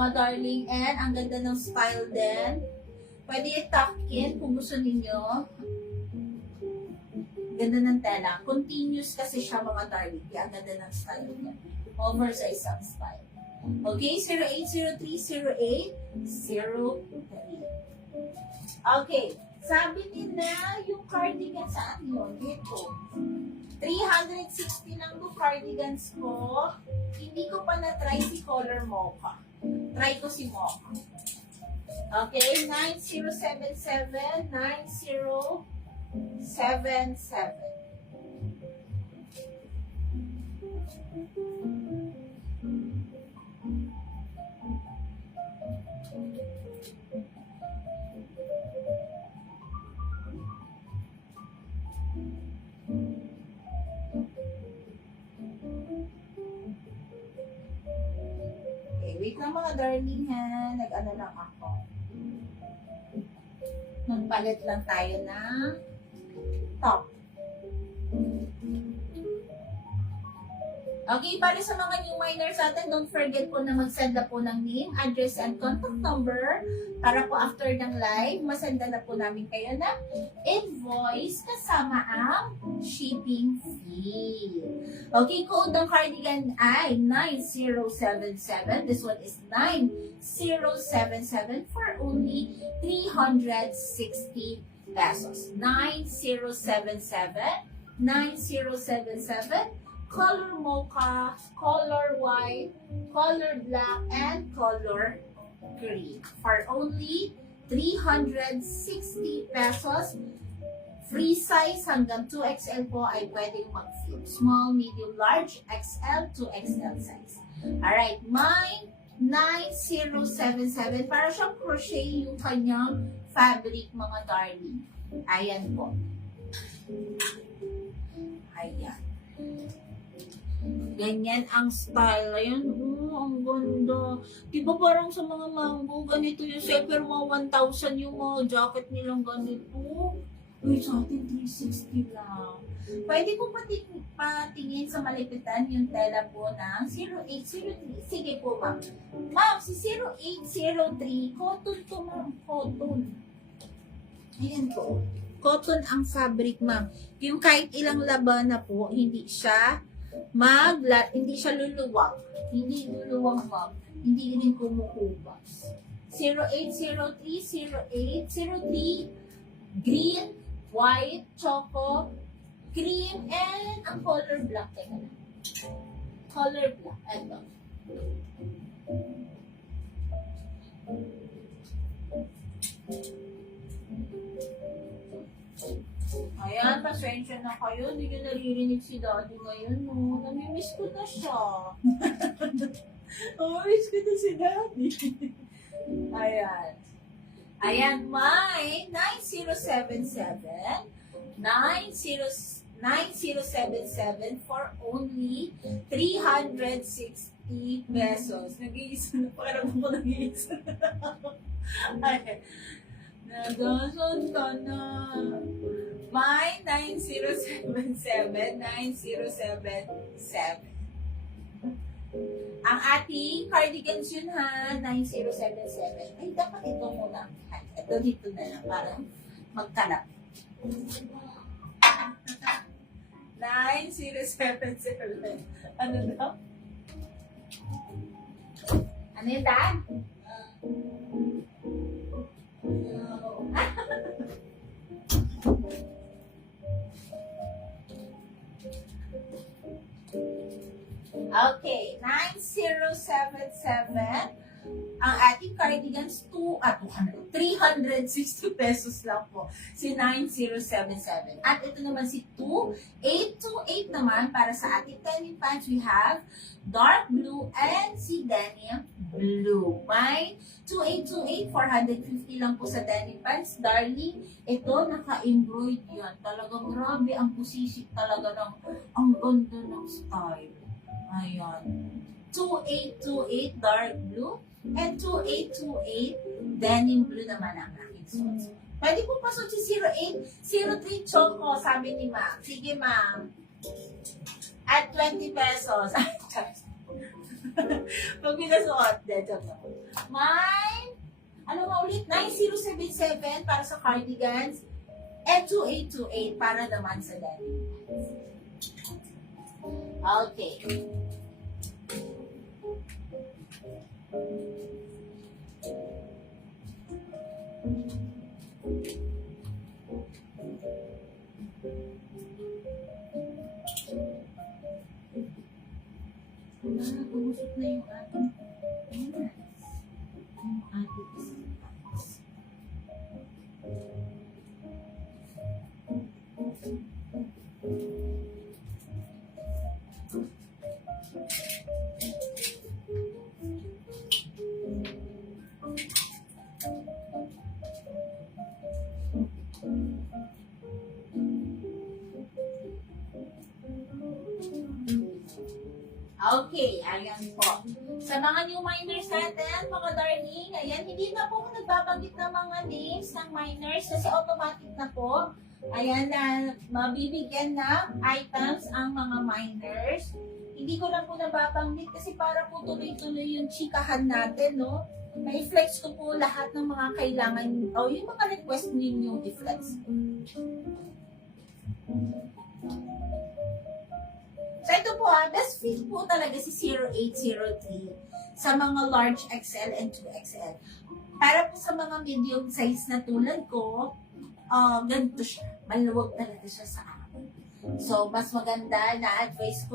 Oh, darling. And ang ganda ng style din. Pwede i-tuck in kung gusto ninyo. Ganda ng tela. Continuous kasi siya mga darling. Kaya ang ganda ng style niya. Oversize ang style. Okay, 08030803. Okay. Sabi nila, yung cardigan saan yun? Ito. 360 lang yung cardigans ko. Hindi ko pa na-try si color mocha. Try ko si mocha. Okay, 9077, 9077. Wait lang mga darling ha. Nag-ano lang ako. Magpalit lang tayo ng top. Okay, para sa mga new miners natin, don't forget po na mag-send na po ng name, address, and contact number para po after ng live, masenda na po namin kayo na invoice kasama ang shipping fee. Okay, code ng cardigan ay 9077. This one is 9077 for only 360 pesos. 9077, 9077. Color mocha, color white, color black, and color green for only 360 pesos. Free size hanggang 2XL po ay pwedeng mag-fit. Small, medium, large, XL, 2XL size. Alright, mine 9077. Para siyang crochet yung kanyang fabric mga darling. Ayan po. Ayan. Ganyan ang style. Ayan, ang ganda. Diba parang sa mga mango, ganito yung sale, pero mga 1,000 yung mga jacket nilang ganito. Uy, sa atin 360 lang. Pwede ko patingin sa malipitan yung tela po ng 0803. Sige po, ma'am. Ma'am, si 0803, cotton to, ma'am. Cotton. Ayan po. Cotton ang fabric, ma'am. Yung kahit ilang laban na po, hindi siya luluwang. Hindi luluwang, ma'am. Hindi rin kumukupas. 0803, green, white, choco, cream, and ang color black. Teka na. Color black. Ito. Ayan, pasensya na kayo. Hindi nyo naririnig si daddy ngayon, no? Namimiss ko na siya. Namimiss ko na si daddy. Ayan. Ayan, may 9077 for only 360 pesos. Nag-iisa na. Parang ako nag-iisa na. Ayan. Nagason ka na. May 9077. Ang ating cardigans yun ha, 9077. Ay, dapat ito muna. Ay, ito dito na lang para magkalap. 9077. Ano daw? Ano yun, Dad? Okay, 9077. Ang ating cardigans 360 pesos lang po. Si 9077. At ito naman si 2828 naman para sa ating denim pants. We have dark blue and si denim blue. May 2828, 450 lang po sa denim pants. Darling, ito naka-embroid yan. Talagang grabe ang pusisik talaga ng ang ganda ng style. Ayan. 2828 dark blue and 2828 denim blue naman ang aking suot. Pwede po pasok si 0803 Choco, sabi ni ma'am. Sige ma'am. At 20 pesos. Pag pinasuot, ano nga ulit? 9077 para sa cardigans. And 2828 para naman sa denim. Okay. Umusok na yung ating Okay, ayan po. Sa mga new minors natin, mga darling, ayan, hindi na po ako nagbabanggit ng mga names ng minors kasi automatic na po. Ayan na, mabibigyan na items ang mga minors. Hindi ko na po nababanggit kasi para po tuloy-tuloy yung chikahan natin, no? Na-flex ko po lahat ng mga kailangan, o yung mga request ninyo i-flex. So ito po best fit po talaga si 0803 sa mga large XL and 2XL. Para po sa mga medium size na tulad ko, ganito siya. Maluwag talaga siya sa akin. So mas maganda na advice ko